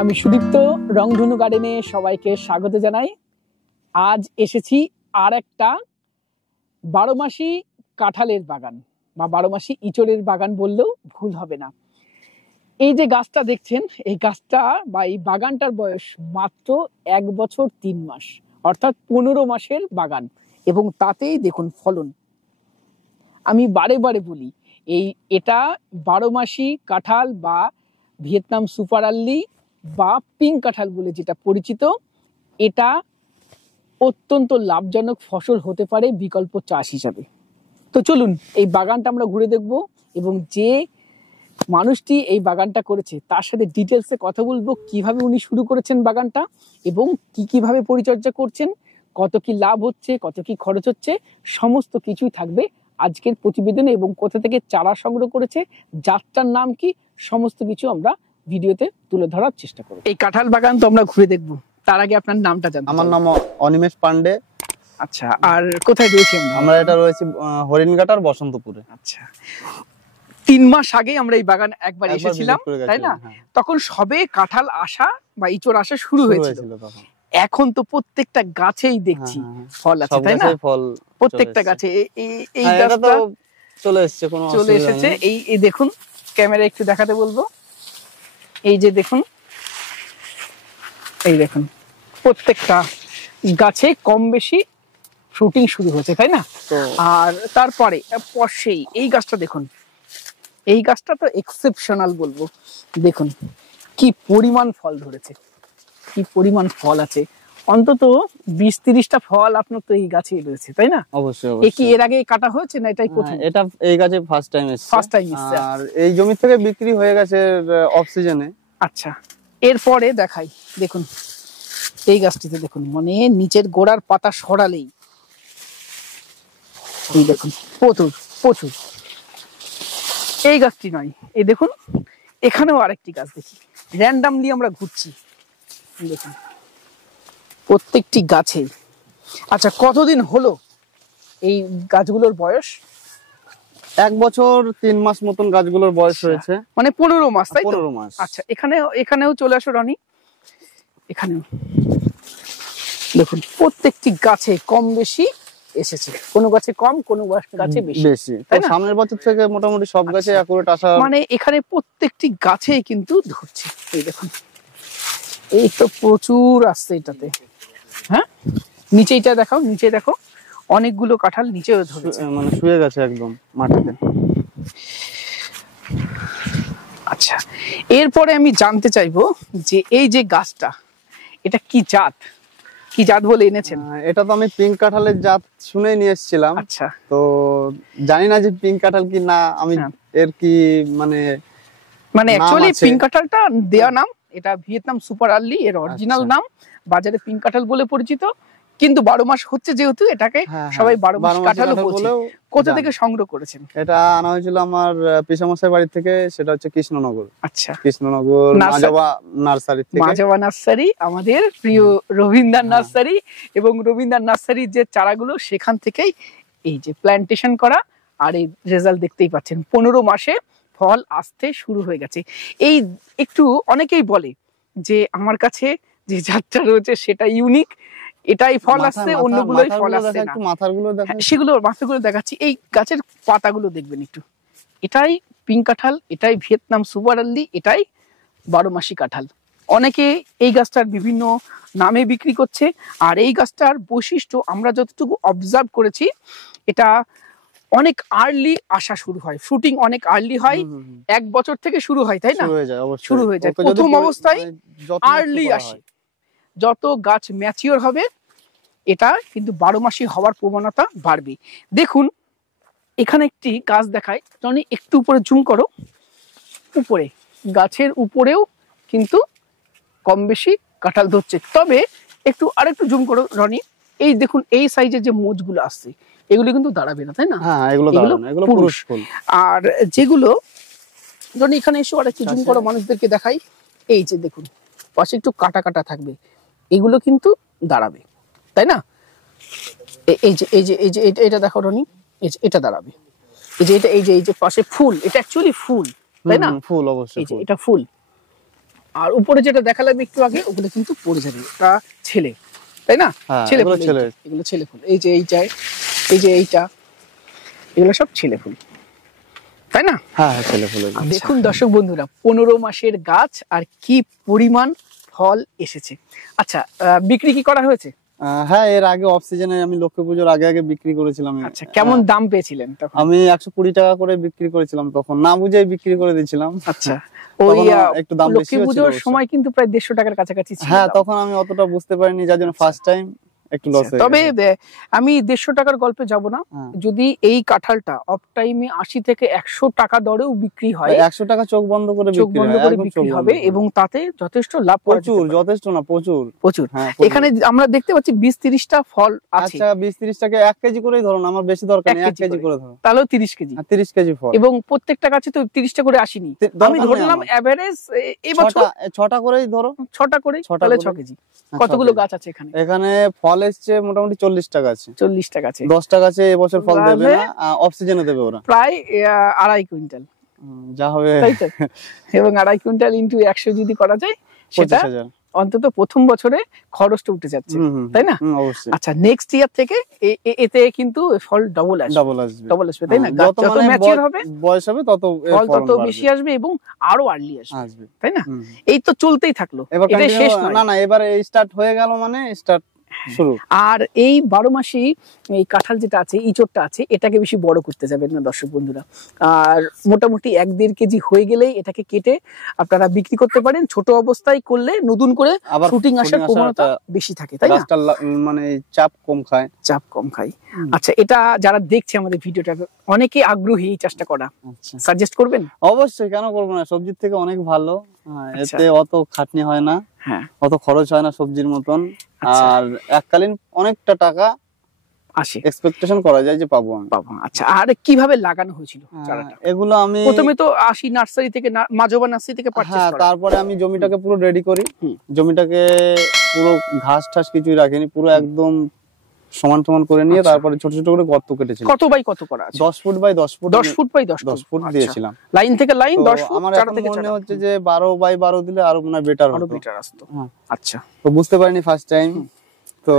আমি সুদীপ্ত রংধনু গার্ডেনে সবাইকে স্বাগত জানাই। আজ এসেছি আর একটা 12 মাসি কাঁঠালের বাগান বা 12 মাসি ইঁচড়ের বাগান বললেও ভুল হবে না। এই যে গাছটা দেখছেন, এই গাছটা বা এই বাগানটার বয়স মাত্র 1 বছর 3 মাস, অর্থাৎ 15 মাসের বাগান, এবং তাতেই দেখুন ফলন। আমি বারে বারে বলি এটা 12 মাসি কাঁঠাল বা ভিয়েতনাম সুপার আর্লি বা পিঙ্ক কাঁঠাল বলে যেটা পরিচিত, এটা অত্যন্ত লাভজনক ফসল হতে পারে বিকল্প চাষ হিসাবে। তো চলুন এই বাগানটা আমরা ঘুরে দেখব, এবং যে মানুষটি এই বাগানটা করেছে তার সাথে ডিটেলসে কথা বলবো, কিভাবে উনি শুরু করেছেন বাগানটা এবং কিভাবে পরিচর্যা করছেন, কত কি লাভ হচ্ছে, কত কি খরচ হচ্ছে, সমস্ত কিছুই থাকবে আজকের প্রতিবেদনে। এবং কোথা থেকে চারা সংগ্রহ করেছে, জাতটার নাম কি, সমস্ত কিছু আমরা ভিডিওতে তুলে ধরার চেষ্টা করব। এই কাঁঠাল বাগান তো আমরা ঘুরে দেখব, তার আগে আপনার নামটা জানতে। আমার নাম অনিমেষ পান্ডে। আচ্ছা, আর কোথায় রয়েছি আমরা? এটা রয়েছে হরিণঘাটার বসন্তপুরে। আচ্ছা, 3 মাস আগে আমরা এই বাগান একবার এসেছিলাম, তাই না? তখন সবে কাঁঠাল আসা বা ইঁচড় আসা শুরু হয়েছিল। এখন তো প্রত্যেকটা গাছেই দেখছি ফল আছে, তাই না? ফল প্রত্যেকটা গাছে। এই গাছটা চলে এসেছে। এই দেখুন, ক্যামেরা একটু দেখাতে বলবো। এই যে দেখুন, এই দেখুন প্রত্যেকটা গাছে কম বেশি ফ্রুটিং শুরু হয়েছে, তাই না? আর তারপরে পাশেই এই গাছটা দেখুন, এই গাছটা তো এক্সেপশনাল বলবো। দেখুন কি পরিমাণ ফল ধরেছে, কি পরিমাণ ফল আছে, অন্তত 20-30টা ফল আপনার তো এই গাছেই রয়েছে, তাই না? অবশ্যই। কি এর আগে কাটা হয়েছে না এটাই প্রথম? এটা এই গাছে ফার্স্ট টাইম এসেছে, আর এই জমি থেকে বিক্রি হয়ে গেছে অফ সিজনে। আচ্ছা, এরপরে দেখাই। দেখুন এই গাছটিতে দেখুন, মানে নিচের গোড়ার পাতা সরালেই এই দেখুন প্রচুর প্রচুর। এই গাছটি নয়, এই দেখুন এখানেও আরেকটি গাছ দেখি, র্যান্ডামলি আমরা ঘুরছি, দেখুন প্রত্যেকটি গাছে। আচ্ছা, কতদিন হলো এই গাছগুলোর বয়স? 1 বছর 3 মাস মতন গাছগুলোর বয়স হয়েছে, মানে 15 মাস, তাই তো? 15 মাস। আচ্ছা, এখানেও চলে আসো রনি। এখানেও দেখুন প্রত্যেকটি গাছে কম বেশি এসেছে, কোনো গাছে কম, কোনো গাছে বেশি। তাই না? সামনের বছর থেকে মোটামুটি সব গাছে অ্যাকুরেট আসা, মানে এখানে প্রত্যেকটি গাছেই কিন্তু ধরছে। এই দেখুন, এই তো প্রচুর আসছে এটাতে। হ্যাঁ, নিচেইটা দেখাও, নিচে দেখো অনেকগুলো কাঁঠাল নিচেও ধরেছে, মানে শুয়ে গেছে একদম মাটিতে। আচ্ছা, এরপরে আমি জানতে চাইবো যে এই যে গাছটা, এটা কি জাত, কি জাত বলে এনেছেন? এটা তো আমি পিঙ্ক কাঁঠালের জাত শুনে নিয়ে এসেছিলাম। আচ্ছা, তো জানি না যে পিঙ্ক কাঁঠাল কি না, আমি এর কি মানে অ্যাকচুয়ালি পিঙ্ক কাঁঠালটা দেয়া নাম, এটা ভিয়েতনাম সুপার আর্লি এর অরিজিনাল নাম, বাজারে পিঙ্ক কাঁঠাল বলে পরিচিত। কিন্তু 12 মাস হচ্ছে যেহেতু এটাকে সবাই 12 মাস কাঁঠাল বলে। কোথা থেকে সংগ্রহ করেছেন? এটা আনা হয়েছিল আমার পিসামশাই বাড়ি থেকে, সেটা হচ্ছে কৃষ্ণনগর। আচ্ছা, কৃষ্ণনগর মাঝাবা নার্সারি থেকে। মাঝাবা নার্সারি আমাদের প্রিয় রবীন্দ্র নার্সারি, এবং রবীন্দ্র নার্সারির যে চারাগুলো সেখান থেকেই এই যে প্ল্যান্টেশন করা, আর এই রেজাল্ট দেখতেই পাচ্ছেন 15 মাসে ফল আসতে শুরু হয়ে গেছে। এই একটু অনেকেই বলে যে আমার কাছে যে জাতটা রয়েছে সেটা ইউনিক, এটাই ফল আসছে, অন্যগুলোই ফল আসছে না। সেগুলো মাথাগুলো দেখাচ্ছি। এই গাছের পাতাগুলো দেখবেন একটু, এটাই পিঙ্ক কাঁঠাল, এটাই ভিয়েতনাম সুপার আর্লি, এটাই 12 মাসি কাঁঠাল। অনেকে এই গাছটার বিভিন্ন নামে বিক্রি করছে, আর এই গাছটার বৈশিষ্ট্য আমরা যতটুকু অবজার্ভ করেছি, এটা অনেক আর্লি আসা শুরু হয়, ফ্রুটিং অনেক আর্লি হয়, 1 বছর থেকে শুরু হয়, তাই না? শুরু হয়ে যায় প্রথম অবস্থায় আর্লি আসে। যত গাছ ম্যাচিওর হবে এটা কিন্তু 12 মাসি হওয়ার প্রবণতা বাড়বে। দেখুন এখানে একটি গাছ দেখায়, টনি একটু উপরে জুম করো, উপরে গাছের উপরেও কিন্তু কম বেশি কাঁঠাল ধরছে। তবে আরেকটু জুম করো রনি, এই দেখুন এই সাইজের যে মোচগুলো আসছে, এগুলো কিন্তু দাঁড়াবে না, তাই না? এগুলো পুরুষ ফুল। আর যেগুলো রনি এখানে এসে আরেকটু জুম করো, মানুষদেরকে দেখাই। এই যে দেখুন পাশে একটু কাটা কাটা থাকবে, এগুলো কিন্তু দাঁড়াবে, তাই না? এটা দেখো রনি, এটা দাঁড়াবে। এই যে এই যে পাশে ফুল, এটা অ্যাকচুয়ালি ফুল, তাই না? ফুল, অবশ্যই এই যে এটা ফুল, আর উপরে যেটা দেখালাম একটু আগে ওগুলো কিন্তু পড়ে যাবে, ওটা ছেলে, তাই না? ছেলে ফুল, এগুলো ছেলে ফুল। এই যে এইটায়, এই যে এইটা, এগুলো সব ছেলে ফুল, তাই না? হ্যাঁ ছেলে ফুল। দেখুন দর্শক বন্ধুরা, 15 মাসের গাছ আর কি পরিমাণ ফল এসেছে। আচ্ছা, বিক্রি কি করা হয়েছে? হ্যাঁ, এর আগে অফ সিজনে আমি লক্ষ্মী পুজোর আগে বিক্রি করেছিলাম। আচ্ছা, কেমন দাম পেয়েছিলেন তখন? আমি 120 টাকা করে বিক্রি করেছিলাম, তখন না বুঝেই বিক্রি করে দিয়েছিলাম। আচ্ছা, ওই একটু দাম বেশি লক্ষ্মী পুজোর সময় কিন্তু প্রায় 150 টাকার কাছাকাছি ছিল। হ্যাঁ, তখন আমি অতটা বুঝতে পারিনি, যার জন্য ফার্স্ট টাইম একটু লস হয়ে গেছে। তবে আমি 150 টাকার গল্পে যাব না। যদি এই কাঁঠালটা অফ টাইমে 80 থেকে 100 টাকা দরেও বিক্রি হয়, 100 টাকা চোখ বন্ধ করে বিক্রি হবে, এবং তাতে যথেষ্ট লাভ, প্রচুর, যথেষ্ট না প্রচুর প্রচুর। এখানে আমরা দেখতে পাচ্ছি 20-30টা ফল আছে। আচ্ছা, 20-30 টাকা 1 কেজি করেই ধরুন, আমার বেশি দরকার নেই, 1 কেজি করে ধরুন, তাহলে 30 কেজি। 30 কেজি ফল, এবং প্রত্যেকটা গাছে তো 30টা করে আসেনি, আমি ধরলাম এভারেজ এই বছর 6টা করেই ধরো, 6টা করে, তাহলে 6 কেজি। কতগুলো গাছ আছে এখানে? এখানে ফল এসছে মোটামুটি 40টা গাছে। 40টা গাছে 10টা গাছে এবছর ফল দেবে না, অফ সিজনে দেবে ওরা প্রায় 2.5 কুইন্টাল যা হবে, তাই তো? এবং 2.5 কুইন্টাল ইনটু 100 যদি করা যায়, সেটা 25,000 অন্তত প্রথম বছরে খরচটা উঠে যাচ্ছে, তাই না? অবশ্যই। আচ্ছা, নেক্সট ইয়ার থেকে এতে কিন্তু ফল ডবল আসবে, তাই না? যত ম্যাচিউর হবে, বয়স হবে, তত ফল তত বেশি আসবে এবং আরো আর্লি আসবে, তাই না? এই তো চলতেই থাকলো, এটা শেষ নয়। না, এবারে স্টার্ট হয়ে গেল, মানে স্টার্ট শুরু। আর এই 12 মাসি এই কাঁঠাল যেটা আছে, ইচড়টা আছে, এটাকে বেশি বড় করতে যাবেন না দর্শক বন্ধুরা। আর মোটামুটি 1-1.5 কেজি হয়ে গেলেই এটাকে কেটে আপনারা বিক্রি করতে পারেন। ছোট অবস্থায় করলে নতুন করে শুটিং আসার প্রবণতা বেশি থাকে, তাই না? মানে চাপ কম খায়। আচ্ছা, এটা যারা দেখছে আমাদের ভিডিওটা, অনেকে আগ্রহী এই চাষটা করা, সাজেস্ট করবেন? অবশ্যই, কেন করবো না, সবজির থেকে অনেক ভালো। এতে অত খাটনি হয় না, অত খরচ হয় না সবজির মতন, আর এককালীন অনেকটা টাকা আসে, এক্সপেকটেশন করা যায় যে পাবো। আচ্ছা, আর কিভাবে লাগানো হয়েছিল চারাটা? এগুলো আমি প্রথমে তো আসি নার্সারি থেকে, মাজোবা নার্সারি থেকে পারচেজ করা। তারপরে আমি জমিটাকে পুরো রেডি করি, জমিটাকে পুরো ঘাস টাস কিছুই রাখিনি, পুরো একদম সমান করে নিয়ে তারপরে ছোট ছোট করে গর্ত কেটেছিলাম। কত বাই কত করা আছে? 10 foot by 10 foot, 10 foot by 10 foot দিয়েছিলাম। লাইন থেকে লাইন 10 ফুট। আমার এখন মনে হচ্ছে যে 12 বাই 12 দিলে আরো মনে হয় বেটার হতো। আচ্ছা, তো বুঝতে পারিনি ফার্স্ট টাইম, তো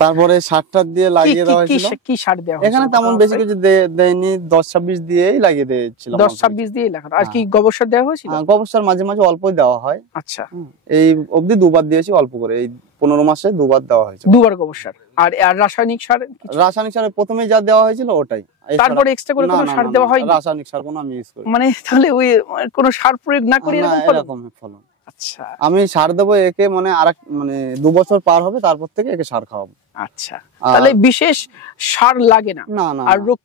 তারপরে সারটা দিয়ে লাগিয়ে দেওয়া হয়েছিল। কি সার দেওয়া হয়েছিল? এখানে তেমন বেশি কিছু দেয়নি, 10-26 দিয়েই লাগিয়ে দিয়েছিলাম। 10-26 দিয়ে লাগানো। আর কি গোবর সার দেওয়া হয়েছিল? গোবর সার মাঝে মাঝে অল্পই দেওয়া হয়। আচ্ছা, এই অবধি 2 বার দিয়েছি অল্প করে, এই 15 মাসে 2 বার দেওয়া হয়েছে। 2 বার গোবর সার। আর রাসায়নিক সার? রাসায়নিক সার প্রথমে যা দেওয়া হয়েছিল ওটাই, তারপরে এক্সট্রা করে কোনো সার দেওয়া হয়নি? রাসায়নিক সার কোনো আমি ইউজ করি, মানে তাহলে ওই কোনো সার প্রয়োগ না করে এরকম ফলন। আচ্ছা, আমি সার দেবো একে, মানে মানে 2 বছর পার হবে, তারপর থেকে একে সার খাওয়াবো। আচ্ছা, তাহলে বিশেষ সার লাগে না? না। আর রোগ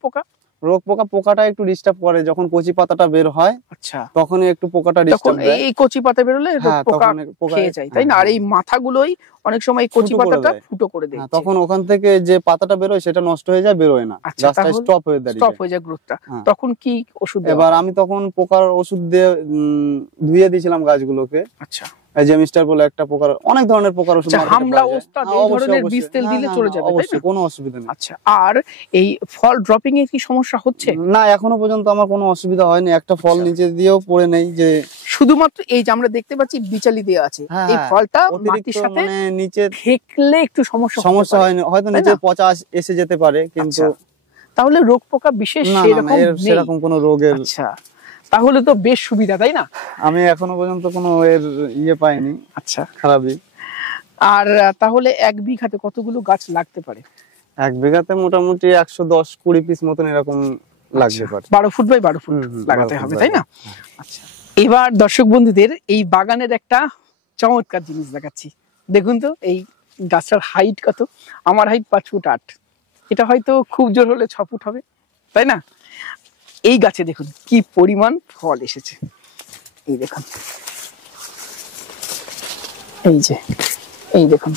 পোকাটা একটু ডিস্টার্ব করে, যখন কচি পাতাটা বের হয়, আচ্ছা, তখনই একটু পোকাটা ডিস্টার্ব দেয়। এই কচি পাতা বের হলে পোকা খেয়ে যায়, তাই না? আর এই মাথাগুলোই অনেক সময় কচি পাতাটা ফুটো করে দেয়, তখন ওখান থেকে যে পাতাটা বেরোয় সেটা নষ্ট হয়ে যায়, বেরোয় না, গাছটা স্টপ হয়ে যায় গ্রোথটা। তখন কি ওষুধ? এবার আমি তখন পোকার ওষুধ দিয়ে ধুইয়ে দিয়েছিলাম গাছগুলোকে। আচ্ছা, জেমিস্টার বলে একটা পোকার, অনেক ধরনের পোকার ওষুধ, হামলা ওস্তাদ এই ধরনের বীজ তেল দিলে চলে যাবে, তাই না? কোনো অসুবিধা নেই। আচ্ছা, আর এই ফল ড্রপিং এর কি সমস্যা হচ্ছে? না, এখনো পর্যন্ত আমার কোনো অসুবিধা হয়নি, একটা ফল নিচে দিয়েও পড়ে নেই। যে শুধুমাত্র এই যে আমরা দেখতে পাচ্ছি বিচালি দেওয়া আছে, এই ফলটা মাটির সাথে নিচে ঠেকলে একটু সমস্যা হয়নি, হয়তো নিচে পচা এসে যেতে পারে, কিন্তু তাহলে রোগ পোকা বিশেষ সেরকম কোনো রোগের। আচ্ছা, তাহলে তো বেশ সুবিধা, তাই না? আমি এখনো পর্যন্ত কোনো এর পাইনি। আচ্ছা, খারাপই। আর তাহলে 1 বিঘাতে কতগুলো গাছ লাগতে পারে? 1 বিঘাতে মোটামুটি 110-20 পিস মতন এরকম লাগতে পারে। 12 ফুট বাই 12 ফুট লাগাতে হবে, তাই না? আচ্ছা, এবার দর্শক বন্ধুদের এই বাগানের একটা চমৎকার জিনিস দেখাচ্ছি। দেখুন তো এই গাছটার হাইট কত। আমার হাইট 5 ফুট 8, এটা হয়তো খুব জোর হলে 6 ফুট হবে, তাই না? এই গাছে দেখুন কি পরিমাণ ফল এসেছে, এই দেখুন, এই দেখুন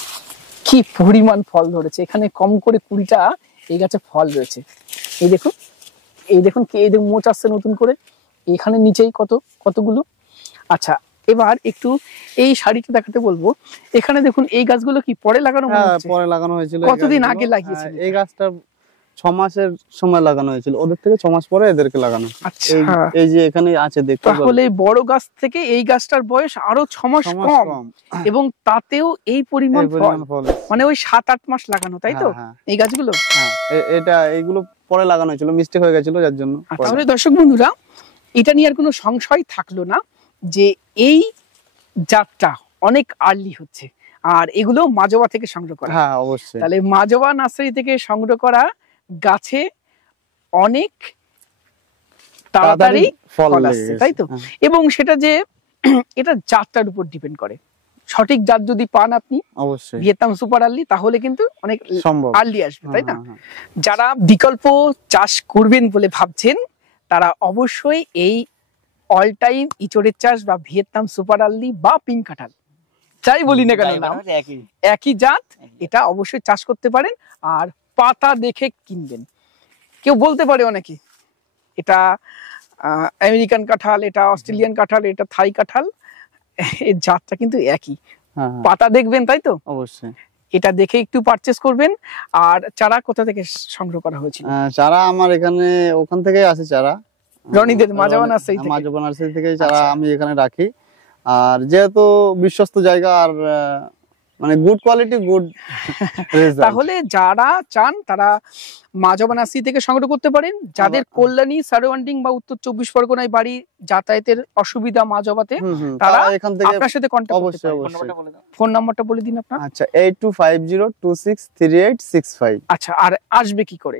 কি পরিমাণ ফল ধরেছে। এখানে কম করে 20টা এই গাছে ফল রয়েছে। এই দেখুন এই দেখুন মোচ আসছে নতুন করে, এখানে নিচেই কতগুলো। আচ্ছা, এবার একটু এই শাড়িটা দেখাতে বলবো। এখানে দেখুন এই গাছগুলো কি পরে লাগানো হয়েছে? পরে লাগানো হয়েছিল। কতদিন আগে লাগিয়েছিল? এই গাছটা 6 মাসের সময় লাগানো হয়েছিল, ওদের থেকে 6 মাস পরে এদেরকে লাগানো। আচ্ছা, এই যে এখানে আছে দেখতে পাবেন। তাহলে বড় গাছ থেকে এই গাছটার বয়স আরো 6 মাস কম, এবং তাতেও এই পরিমাণ ফল, মানে ওই 7-8 মাস লাগানো, তাই তো এই গাছগুলো? এইগুলো পরে লাগানো হয়েছিল, মিস্টেক হয়ে গেছিল যার জন্য। তাহলে দর্শক বন্ধুরা, এটা নিয়ে আর কোনো সংশয় থাকলো না যে এই জাতটা অনেক আর্লি হচ্ছে, আর এগুলো মাজোবা থেকে সংগ্রহ করা। হ্যাঁ অবশ্যই। তাহলে মাজোবা নার্সারি থেকে সংগ্রহ করা গাছে অনেক তাড়াতাড়ি ফল আসছে, তাই তো? এবং সেটা যে এটা জাতটার উপর ডিপেন্ড করে, সঠিক জাত যদি পান আপনি অবশ্যই ভিয়েতনাম সুপার আর্লি, তাহলে কিন্তু অনেক আর্লি আসবে, তাই না? যারা বিকল্প চাষ করবেন বলে ভাবছেন, তারা অবশ্যই এই অল টাইম ইচড়ের চাষ বা ভিয়েতনাম সুপার আর্লি বা পিঙ্ক কাঁঠাল, যাই বলি না কেন নাম, একই জাত, এটা অবশ্যই চাষ করতে পারেন। আর পাতা দেখে কিনবেন। কেউ বলতে পারে অনেকে এটা আমেরিকান কাঁঠাল, এটা অস্ট্রেলিয়ান কাঁঠাল, এটা থাই কাঁঠাল, এর জাতটা কিন্তু একই। পাতা দেখবেন, তাই তো? অবশ্যই এটা দেখে একটু পারচেজ করবেন। আর চারা কোথা থেকে সংগ্রহ করা হয়েছিল? চারা আমার এখানে, ওখান থেকে আসে চারা, রনিদের মাজোবা নার্সারি থেকে। মাজোবা নার্সারি থেকে চারা আমি এখানে রাখি। আর যেহেতু বিশ্বস্ত জায়গা, আর মানে গুড কোয়ালিটি, গুড রেজাল্ট, তাহলে যারা চান তারা মাজোবা নার্সারি থেকে সংগ্রহ করতে পারেন। যাদের কল্যাণী, সারাউন্ডিং বা উত্তর 24 পরগনায় বাড়ি, যাতায়াতের অসুবিধা মাজোবাতে, তারা এখান থেকে আপনার সাথে কন্টাক্ট করতে পারেন। ফোন নাম্বারটা বলে দিন আপনার। আচ্ছা, 8250263865। আচ্ছা, আর আসবে কি করে?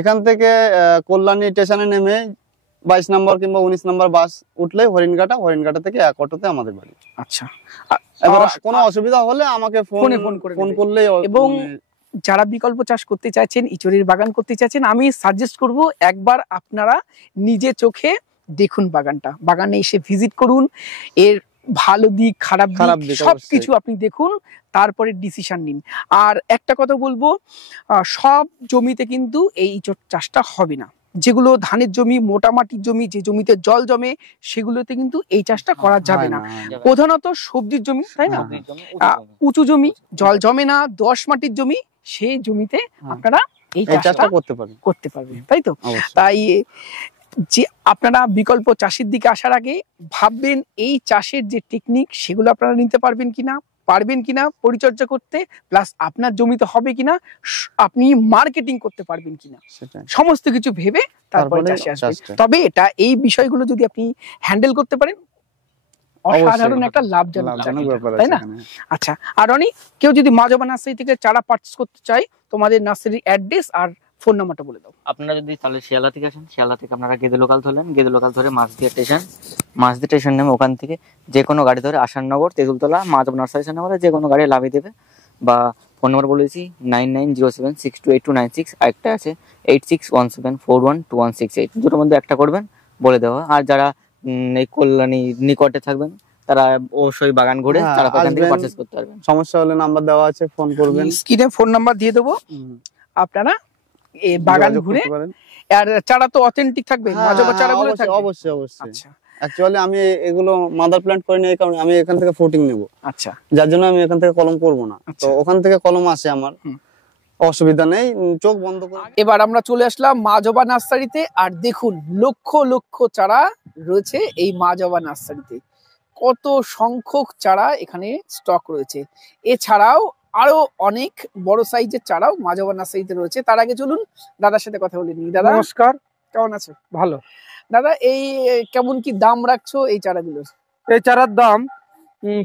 এখান থেকে কল্যাণী স্টেশনে নেমে 22 নম্বর কিংবা 19 নম্বর বাস উঠলে হরিণঘাটা থেকে এক অটোতে আমাদের বাড়ি। আচ্ছা, এবার কোনো অসুবিধা হলে আমাকে ফোন করলে। এবং যারা বিকল্প চাষ করতে চাইছেন, ইচড়ের বাগান করতে চাইছেন, আমি সাজেস্ট করব একবার আপনারা নিজে চোখে দেখুন বাগানটা, বাগানে এসে ভিজিট করুন, এর ভালো দিক খারাপ দিক সবকিছু আপনি দেখুন, তারপরে ডিসিশন নিন। আর একটা কথা বলবো, সব জমিতে কিন্তু এই ইচড় চাষটা হবে না। যেগুলো ধানের জমি, মোটা মাটির জমি, যে জমিতে জল জমে, সেগুলোতে কিন্তু এই চাষটা করা যাবে না। প্রধানত সবজির জমি, তাই না? উঁচু জমি, জল জমে না, দোআঁশ মাটির জমি, সেই জমিতে আপনারা এই চাষটা করতে পারবেন, তাই তো? তাই যে আপনারা বিকল্প চাষের দিকে আসার আগে ভাববেন এই চাষের যে টেকনিক, সেগুলো আপনারা নিতে পারবেন কিনা পরিচর্যা করতে, প্লাস আপনার জমিতে হবে কিনা, আপনি মার্কেটিং করতে পারবেন কিনা, সমস্ত কিছু ভেবে তারপরে চাষে আসবেন। তবে এটা, এই বিষয়গুলো যদি আপনি হ্যান্ডেল করতে পারেন, অসাধারণ একটা লাভজনক, তাই না? আচ্ছা, আর অনেক কেউ যদি মাজোবা নার্সারি থেকে চারা পারচেজ করতে চায়, তোমাদের নার্সারির অ্যাড্রেস আর ফোন নাম্বারটা বলে দাও। আপনারা যদি তাহলে শিয়ালদা থেকে আসেন, শিয়ালদা থেকে আপনারা গেদে লোকাল ধরলেন, গেদে লোকাল ধরে মাঝদিয়া স্টেশন নেমে ওখান থেকে যে কোনো গাড়ি ধরে আসাননগর, তেঁতুলতলা, মাজোবা নার্সারি নাম্বারে যে কোনো গাড়ি লাভিয়ে দেবে। বা ফোন নাম্বার বলেছি 9907628296, আরেকটা আছে 8617412168। দুটোর মধ্যে একটা করবেন, বলে দেওয়া। আর যারা এই কল্যাণী নিকটে থাকবেন, তারা অবশ্যই বাগান ঘুরে তারা এখান থেকে পারচেজ করতে পারবেন। সমস্যা হলে নাম্বার দেওয়া আছে, ফোন করবেন, স্ক্রিনে ফোন নাম্বার দিয়ে দেবো, আপনারা এই বাগান ঘুরে। আর চারা তো অথেন্টিক থাকবে, মাজোবা চারাগুলো থাকবে অবশ্যই। আচ্ছা, অ্যাকচুয়ালি আমি এগুলো মাদার প্ল্যান্ট করে নিই, কারণ আমি এখান থেকে ফুটিং নেব। আচ্ছা, যার জন্য আমি এখান থেকে কলম করব না। তো ওখান থেকে কলম আসে, আমার অসুবিধা নেই, চোখ বন্ধ করে। এবার আমরা চলে আসলাম মাজোবা নার্সারিতে। আর দেখুন, লক্ষ লক্ষ চারা রয়েছে এই মাজোবা নার্সারিতে, কত সংখ্যক চারা এখানে স্টক রয়েছে। এছাড়াও আরো অনেক বড় সাইজের চারাও মাজোবা নার্সারিতে রয়েছে। তার আগে চলুন দাদার সাথে কথা বলে নিই। দাদা নমস্কার, কেমন আছো? ভালো। দাদা, এই কেমন কি দাম রাখছো এই চারাগুলোর? এই চারার দাম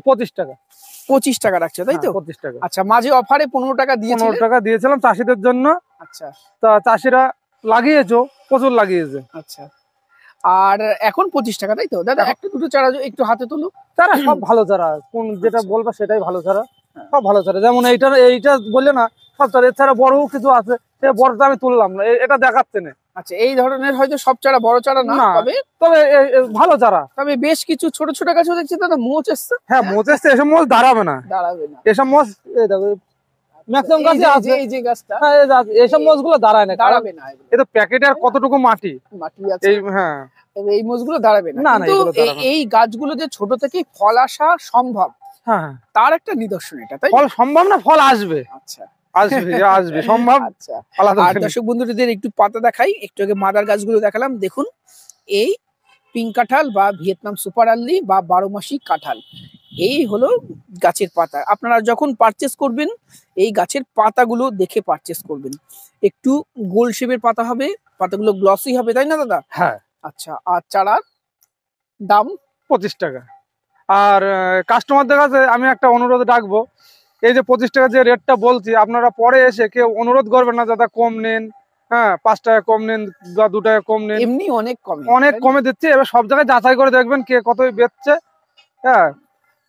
25 টাকা। 25 টাকা রাখছো, তাই তো? 25 টাকা। আচ্ছা, মাঝে অফারে 15 টাকা দিয়েছিলে? 15 টাকা দিয়েছিলাম চাষিদের জন্য। আচ্ছা, তা চাষিরা লাগিয়েছো, প্রচুর লাগিয়েছে। আচ্ছা, আর এখন 25 টাকা, তাই তো? দাদা, একটা দুটো চারা একটু হাতে তুলো। চারা সব ভালো চারা, কোন যেটা বলবা সেটাই ভালো চারা, সব ভালো চারা। যেমন এইটা বললে না, সব চারা। এছাড়া বড়ও কিছু আছে, সে বড়টা আমি তুললাম না, এটা দেখাচ্ছে না। আচ্ছা, এই ধরনের হয়তো সব চারা বড় চারা না, তবে ভালো চারা। তবে বেশ কিছু ছোট ছোট গাছও দেখছি দাদা, মোচ এসছে। হ্যাঁ, মোচ এসছে। এসব মোচ দাঁড়াবে না। এসব মোচ ম্যাক্সিমাম গাছে আছে। এই যে গাছটা, এসব মোচগুলো দাঁড়ায় না, দাঁড়াবে না। এটা প্যাকেটে আর কতটুকু মাটি আছে। হ্যাঁ, এই মোচগুলো দাঁড়াবে না। কিন্তু এই গাছগুলো যে ছোট থেকে ফল আসা সম্ভব, হ্যাঁ, তার একটা নিদর্শন এটা, তাই? ফল সম্ভব না, ফল আসবে। আচ্ছা, আসবে সম্ভব। আচ্ছা, আলাদা আর দর্শক বন্ধুদের একটু পাতা দেখাই, একটু আগে মাদার গাছগুলো দেখালাম, দেখুন এই পিঙ্ক কাঁঠাল বা ভিয়েতনাম সুপার আর্লি বা 12 মাসি কাঁঠাল, এই হলো গাছের পাতা। আপনারা যখন পারচেস করবেন এই গাছের পাতাগুলো দেখে পারচেস করবেন। একটু গোল শেপের পাতা হবে, পাতাগুলো গ্লসি হবে, তাই না দাদা? হ্যাঁ। আচ্ছা, আর চারার দাম 25 টাকা। আর কাস্টমারদের কাছে আমি একটা অনুরোধ রাখবো, এই যে 25 টাকা যে রেটটা বলছি, আপনারা পরে এসে কেউ অনুরোধ করবেন না দাদা কম নেন, হ্যাঁ 5 টাকা কম নেন বা 2 টাকা কম নেন, এমনি অনেক কমে দিচ্ছে। এবার সব জায়গায় যাচাই করে দেখবেন কে কতই বেচছে, হ্যাঁ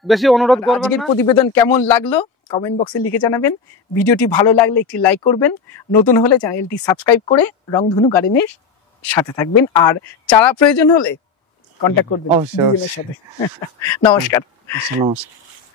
বেশি অনুরোধ করবেন আজকের না। প্রতিবেদন কেমন লাগলো কমেন্ট বক্সে লিখে জানাবেন। ভিডিওটি ভালো লাগলে একটি লাইক করবেন, নতুন হলে চ্যানেলটি সাবস্ক্রাইব করে রংধনু গার্ডেনের সাথে থাকবেন। আর চারা প্রয়োজন হলে কন্ট্যাক্ট করবেন অবশ্যই, দুজনের সাথে। নমস্কার। নমস্কার।